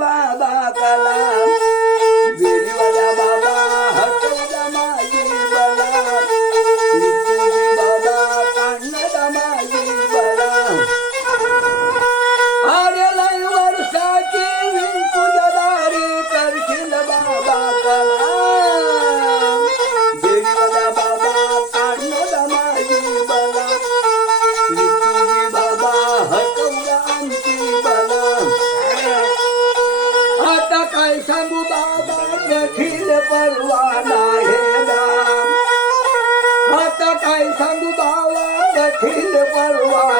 बाबा कला बेडीवाला बाबा हटवला माझी बला तुझी बाबा काढला माझी बला अरे लय वर्षाची तुझ्या दारी करशील बाबा कला बेडीवाला बाबा काढला माझी बला तुझी बाबा हटवला आमची बला आता काय सांगू बाबा कठीण परवाना हे राम आता काय सांगू बाबा कठीण परवाना